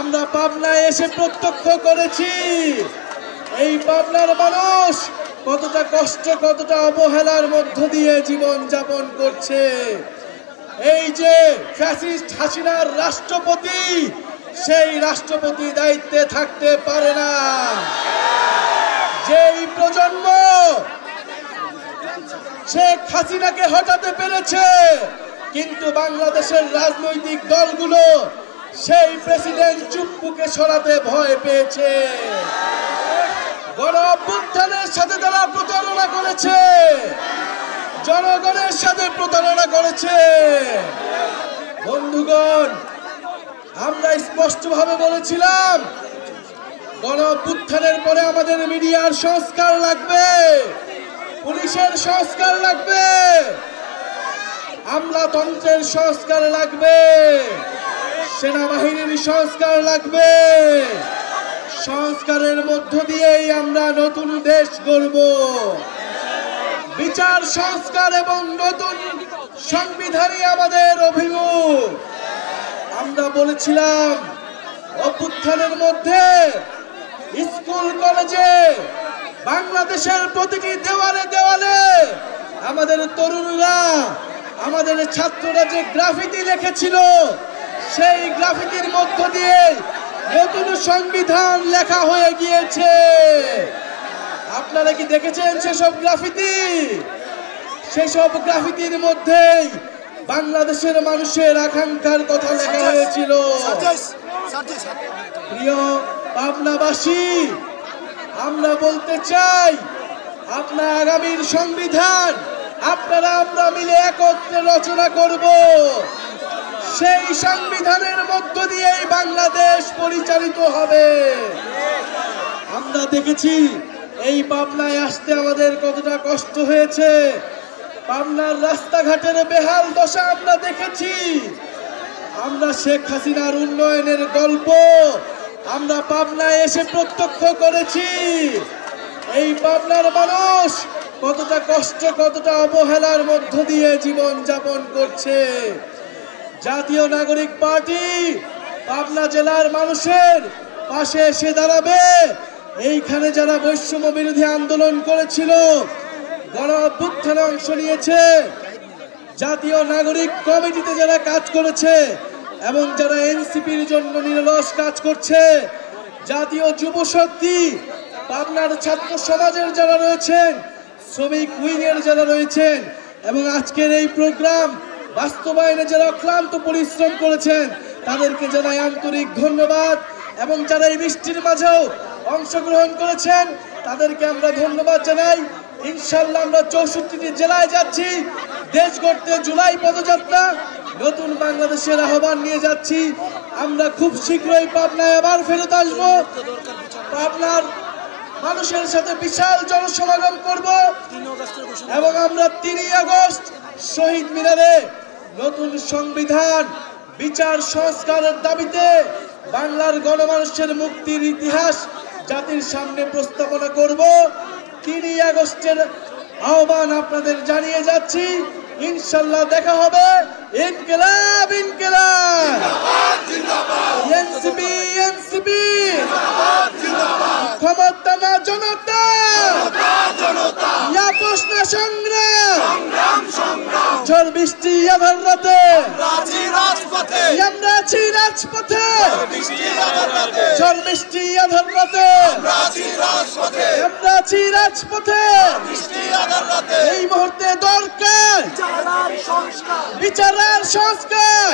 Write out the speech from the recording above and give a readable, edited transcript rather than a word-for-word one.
আমরা পাবনায় এসে প্রত্যক্ষ করেছি এই পাবনার মানুষ কতটা কষ্ট কতটা অবহেলার মধ্য দিয়ে জীবন যাপন করছে। এই যে ফ্যাসিস্ট হাসিনার রাষ্ট্রপতি, সেই রাষ্ট্রপতি দায়িত্বে থাকতে পারে না। যেই প্রজন্ম শেখ হাসিনাকে হটাতে পেরেছে, কিন্তু বাংলাদেশের রাজনৈতিক দলগুলো সেই প্রেসিডেন্ট চুপ্পুকে সরাতে ভয় পেয়েছে। গণ অভ্যুত্থানের সাথে তারা প্রতারণা করেছে, জনগণের সাথে প্রতারণা করেছে। বন্ধুগণ, আমরা স্পষ্টভাবে বলেছিলাম গণ অভ্যুত্থানের পরে আমাদের মিডিয়ার সংস্কার লাগবে, পুলিশের সংস্কার লাগবে, আমলাতন্ত্রের সংস্কার লাগবে, সেনাবাহিনীর সংস্কার লাগবে। সংস্কারের মধ্য দিয়েই আমরা নতুন দেশ গড়ব। বিচার সংস্কার এবং নতুন সংবিধানই আমাদের অভিমুখ। আমরা বলেছিলাম অভ্যুত্থানের মধ্যে স্কুল কলেজে বাংলাদেশের প্রতিটি দেওয়ালে দেওয়ালে আমাদের তরুণরা, আমাদের ছাত্ররা যে গ্রাফিতি লিখেছিল, সেই গ্রাফিতির মধ্য দিয়ে নতুন সংবিধান লেখা হয়ে গিয়েছে। আপনারা কি দেখেছেন সেসব গ্রাফিতি? সেসব গ্রাফিতির মধ্যেই বাংলাদেশের মানুষের আকাঙ্ক্ষার কথা লেখা হয়েছিল। প্রিয় পাবনাবাসী, আমরা বলতে চাই, আপনার আগামীর সংবিধান আপনারা আমরা মিলে একত্রে রচনা করব। সেই সংবিধানের মধ্য দিয়েই বাংলাদেশ পরিচালিত হবে। আমরা দেখেছি এই পাবনায় আসতে আমাদের কতটা কষ্ট হয়েছে। পাবনার রাস্তাঘাটের বেহাল দশা আমরা দেখেছি। আমরা শেখ হাসিনার উন্নয়নের গল্প আমরা পাবনায় এসে প্রত্যক্ষ করেছি। এই পাবনার মানুষ কতটা কষ্ট কতটা অবহেলার মধ্য দিয়ে জীবন যাপন করছে। জাতীয় নাগরিক পার্টি পাবনা জেলার মানুষের পাশে এসে দাঁড়াবে। এইখানে যারা বৈষম্য বিরোধী আন্দোলন করেছিল, গণ অভ্যুত্থানে অংশ নিয়েছে, জাতীয় নাগরিক কমিটিতে যারা কাজ করেছে এবং যারা এনসিপির জন্য নিরলস কাজ করছে, জাতীয় যুব শক্তি, পাবনার ছাত্র সমাজের যারা রয়েছেন, শ্রমিক উইংয়ের যারা রয়েছেন এবং আজকের এই প্রোগ্রাম বাস্তবায়নে যারা ক্লান্ত পরিশ্রম করেছেন, তাদেরকে জানাই আন্তরিক ধন্যবাদ। এবং যারা এই বৃষ্টির মাঝেও অংশগ্রহণ করেছেন, তাদেরকে আমরা ধন্যবাদ জানাই। ইনশাল্লাহ আমরা 64টি জেলায় যাচ্ছি, দেশ গড়তে জুলাই পদযাত্রা, নতুন বাংলাদেশের আহ্বান নিয়ে যাচ্ছি। আমরা খুব শীঘ্রই পাবনায় আবার ফেরত আসব। পাবনার মানুষের সাথে বিশাল জনসমাগম করব এবং আমরা 3 আগস্ট শহীদ মিনারে নতুন সংবিধান, বিচার সংস্কারের দাবিতে বাংলার গণমানুষের মুক্তির ইতিহাস জাতির সামনে প্রস্তাবনা করব। 3 আগস্টের আহ্বান আপনাদের জানিয়ে যাচ্ছি। ইনশাল্লাহ দেখা হবে। ইনকিলাব ইনকিলাব, এনসিপি এনসিপি, ক্ষমতা না জনতা, প্রশ্ন সংগ্রাম, ঝড় বৃষ্টি আধার রাতে আমরা আছি রাজপথে, ঝড় বৃষ্টি আধার রাতে আমরা আছি রাজপথে। এই মুহূর্তে দরকার বিচার আর সংস্কার,